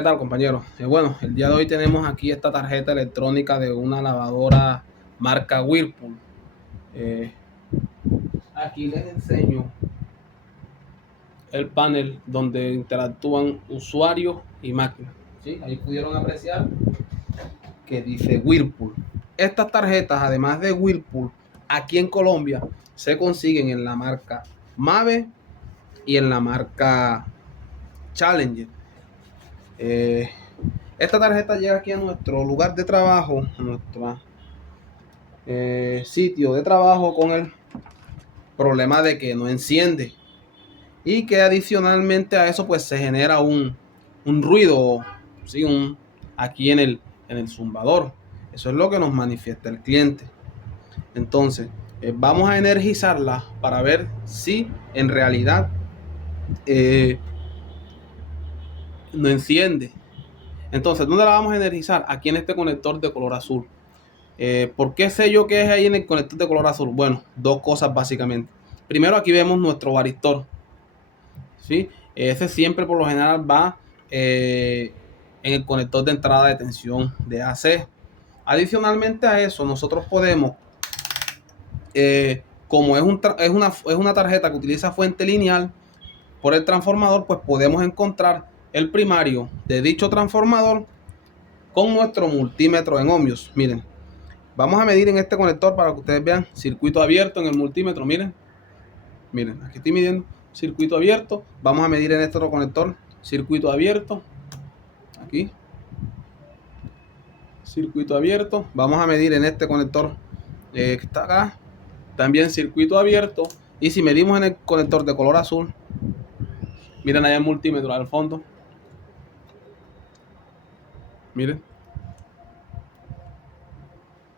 ¿qué tal, compañeros? Bueno, el día de hoy tenemos aquí esta tarjeta electrónica de una lavadora marca Whirlpool. Eh, Aquí les enseño el panel donde interactúan usuario y máquina. ¿Sí? Ahí pudieron apreciar que dice Whirlpool. Estas tarjetas, además de Whirlpool, aquí en Colombia se consiguen en la marca Mave y en la marca Challenger. Esta tarjeta llega aquí a nuestro lugar de trabajo, a nuestro sitio de trabajo, con el problema de que no enciende y que adicionalmente a eso pues se genera un ruido, ¿sí? Aquí en el zumbador. Eso es lo que nos manifiesta el cliente. Entonces vamos a energizarla para ver si en realidad no enciende. Entonces, ¿dónde la vamos a energizar? Aquí en este conector de color azul. ¿Por qué sé yo que es ahí en el conector de color azul? Bueno, dos cosas básicamente. Primero, aquí vemos nuestro varistor, ¿sí? Ese siempre por lo general va en el conector de entrada de tensión de AC. Adicionalmente a eso, nosotros podemos, como es una tarjeta que utiliza fuente lineal por el transformador, pues podemos encontrar el primario de dicho transformador con nuestro multímetro en ohmios. Miren, vamos a medir en este conector para que ustedes vean circuito abierto en el multímetro. Miren, aquí estoy midiendo circuito abierto. Vamos a medir en este otro conector circuito abierto. Aquí, circuito abierto. Vamos a medir en este conector que está acá, también circuito abierto. Y si medimos en el conector de color azul, miren allá el multímetro al fondo. Miren,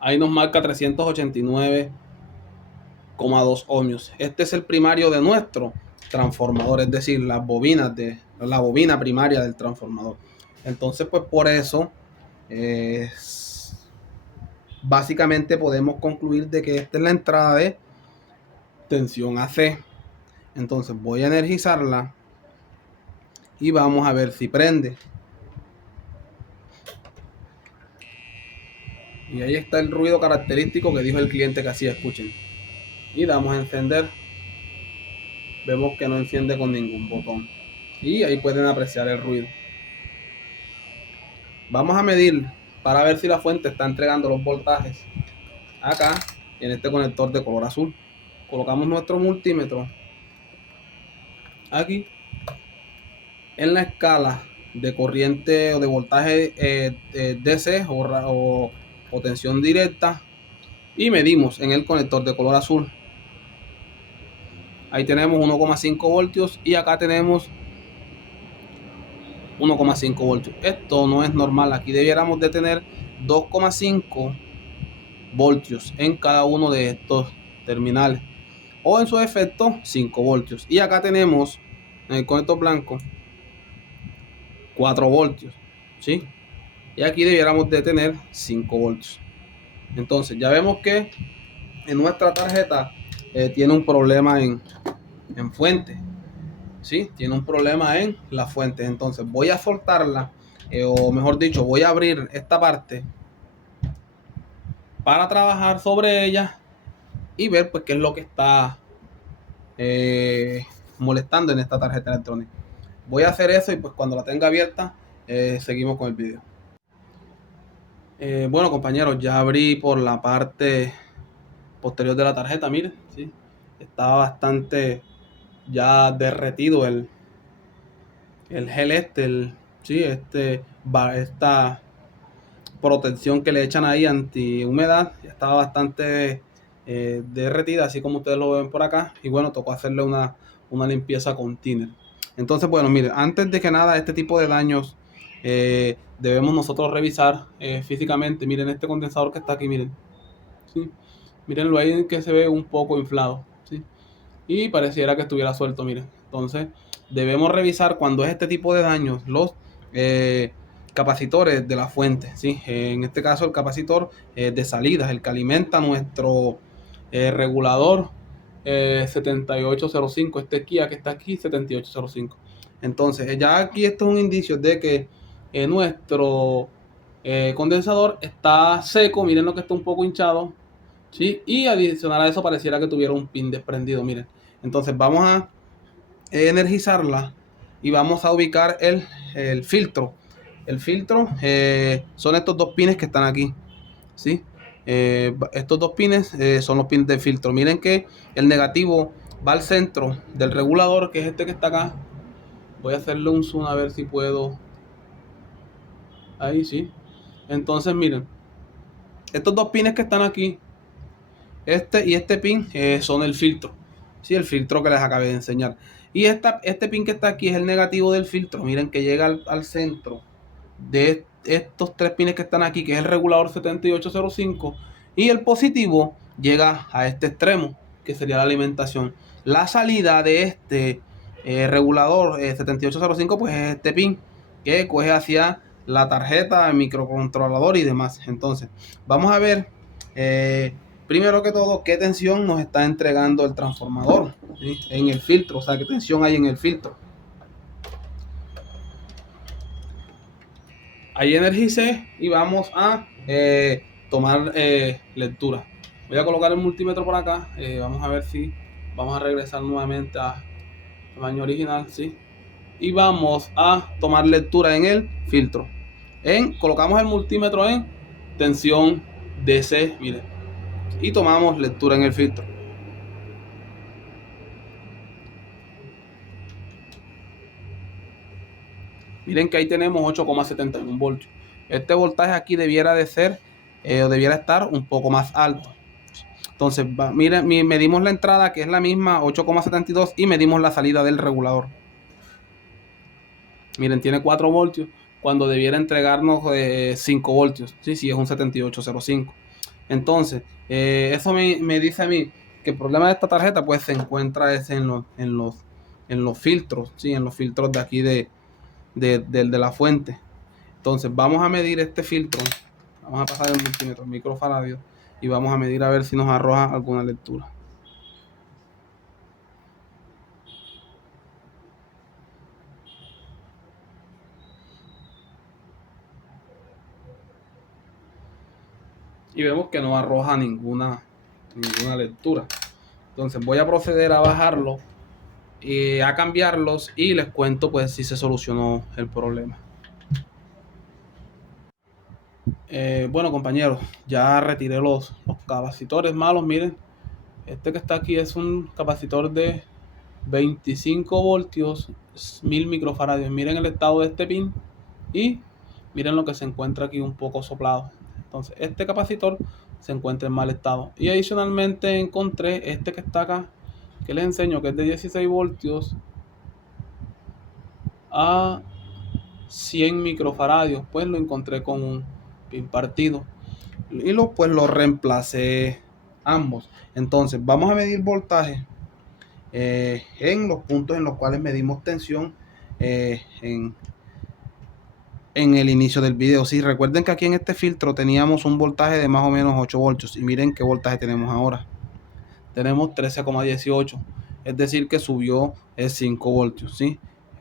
ahí nos marca 389,2 ohmios. Este es el primario de nuestro transformador, es decir, las bobinas de la bobina primaria del transformador. Entonces, pues por eso básicamente podemos concluir de que esta es la entrada de tensión AC. Entonces voy a energizarla y vamos a ver si prende. Y ahí está el ruido característico que dijo el cliente que hacía, escuchen. Y damos a encender. Vemos que no enciende con ningún botón. Y ahí pueden apreciar el ruido. Vamos a medir para ver si la fuente está entregando los voltajes. Acá, en este conector de color azul, colocamos nuestro multímetro aquí en la escala de corriente o de voltaje DC o tensión directa, y medimos en el conector de color azul. Ahí tenemos 1,5 voltios y acá tenemos 1,5 voltios. Esto no es normal. Aquí debiéramos de tener 2,5 voltios en cada uno de estos terminales, o en su efecto 5 voltios. Y acá tenemos en el conector blanco 4 voltios, ¿sí? Y aquí debiéramos de tener 5 voltios. Entonces ya vemos que en nuestra tarjeta tiene un problema en fuente, ¿sí? Tiene un problema en la fuente. Entonces voy a soltarla, o mejor dicho, voy a abrir esta parte para trabajar sobre ella y ver pues qué es lo que está molestando en esta tarjeta electrónica. Voy a hacer eso y pues cuando la tenga abierta seguimos con el video. Bueno, compañeros, ya abrí por la parte posterior de la tarjeta. Miren, ¿sí? Estaba bastante ya derretido el gel ¿sí? Esta protección que le echan ahí anti humedad estaba bastante derretida, así como ustedes lo ven por acá. Y bueno, tocó hacerle una limpieza con thinner. Entonces, bueno, miren, antes de que nada, este tipo de daños debemos nosotros revisar físicamente. Miren este condensador que está aquí, miren, ¿sí? Mírenlo ahí, que se ve un poco inflado, ¿sí? Y pareciera que estuviera suelto, miren. Entonces debemos revisar cuando es este tipo de daños los capacitores de la fuente, ¿sí? En este caso el capacitor de salida, el que alimenta nuestro regulador 7805, este Kia que está aquí, 7805. Entonces ya aquí esto es un indicio de que nuestro condensador está seco. Miren lo que está un poco hinchado, ¿sí? Y adicional a eso pareciera que tuviera un pin desprendido, miren. Entonces vamos a energizarla y vamos a ubicar el filtro. El filtro son estos dos pines que están aquí, ¿sí? Estos dos pines son los pines de filtro. Miren que el negativo va al centro del regulador, que es este que está acá. Voy a hacerle un zoom a ver si puedo. Ahí sí. Entonces miren, estos dos pines que están aquí, este y este pin, son el filtro. Sí, el filtro que les acabé de enseñar. Y este pin que está aquí es el negativo del filtro. Miren que llega al centro de estos tres pines que están aquí, que es el regulador 7805. Y el positivo llega a este extremo, que sería la alimentación. La salida de este regulador 7805 pues es este pin que coge hacia la tarjeta, el microcontrolador y demás. Entonces vamos a ver primero que todo qué tensión nos está entregando el transformador, ¿sí? En el filtro, o sea, qué tensión hay en el filtro. Ahí energicé y vamos a tomar lectura. Voy a colocar el multímetro por acá. Vamos a ver si vamos a regresar nuevamente a tamaño original, ¿sí? Y vamos a tomar lectura en el filtro. Colocamos el multímetro en tensión DC, miren, y tomamos lectura en el filtro. Miren que ahí tenemos 8,71 voltios. Este voltaje aquí debiera de ser o debiera estar un poco más alto. Entonces, miren, medimos la entrada, que es la misma, 8,72, y medimos la salida del regulador. Miren, tiene 4 voltios cuando debiera entregarnos 5 voltios, ¿sí? Si es un 7805. Entonces, eso me dice a mí que el problema de esta tarjeta pues se encuentra en los filtros, ¿sí? En los filtros de aquí de la fuente. Entonces, vamos a medir este filtro. Vamos a pasar el multímetro, el microfaradio, y vamos a medir a ver si nos arroja alguna lectura. Y vemos que no arroja ninguna lectura. Entonces voy a proceder a bajarlo y a cambiarlos y les cuento pues si se solucionó el problema. Bueno, compañeros, ya retiré los capacitores malos. Miren, este que está aquí es un capacitor de 25 voltios, 1000 microfaradios. Miren el estado de este pin y miren lo que se encuentra aquí un poco soplado. Entonces este capacitor se encuentra en mal estado. Y adicionalmente encontré este que está acá, que les enseño, que es de 16 voltios a 100 microfaradios. Pues lo encontré con un pin partido y pues lo reemplacé ambos. Entonces vamos a medir voltaje en los puntos en los cuales medimos tensión en el inicio del video. Sí, recuerden que aquí en este filtro teníamos un voltaje de más o menos 8 voltios y miren qué voltaje tenemos ahora. Tenemos 13,18, es decir que subió 5 voltios, ¿sí?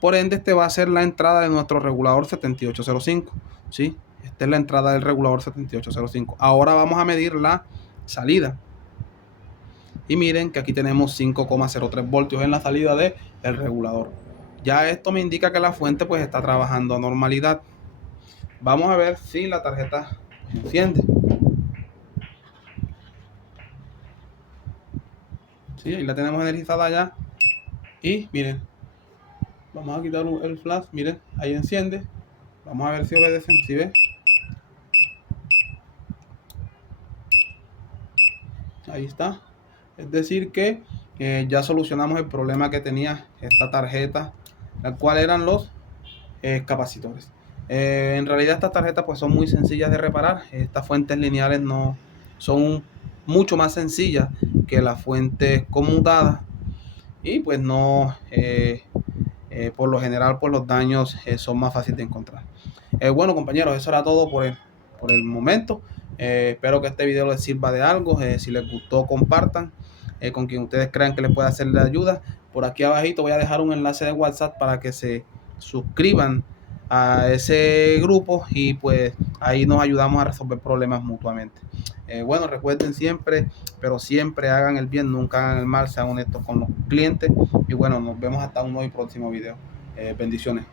Por ende, este va a ser la entrada de nuestro regulador 7805, ¿sí? Esta es la entrada del regulador 7805. Ahora vamos a medir la salida. Y miren que aquí tenemos 5,03 voltios en la salida del regulador. Ya esto me indica que la fuente pues está trabajando a normalidad. Vamos a ver si la tarjeta enciende. Sí, ahí la tenemos energizada ya. Y miren, vamos a quitar el flash. Miren, ahí enciende. Vamos a ver si obedecen, si ve. Ahí está. Es decir que ya solucionamos el problema que tenía esta tarjeta, la cual eran los capacitores. En realidad estas tarjetas pues son muy sencillas de reparar. Estas fuentes lineales no son mucho más sencillas que las fuentes conmutadas y pues no por lo general pues los daños son más fáciles de encontrar. Bueno, compañeros, eso era todo por el momento. Espero que este video les sirva de algo. Si les gustó, compartan con quien ustedes crean que les pueda hacer de ayuda. Por aquí abajito voy a dejar un enlace de WhatsApp para que se suscriban a ese grupo y pues ahí nos ayudamos a resolver problemas mutuamente. Bueno, recuerden siempre, pero siempre hagan el bien, nunca hagan el mal, sean honestos con los clientes y bueno, nos vemos hasta un nuevo y próximo video. Bendiciones.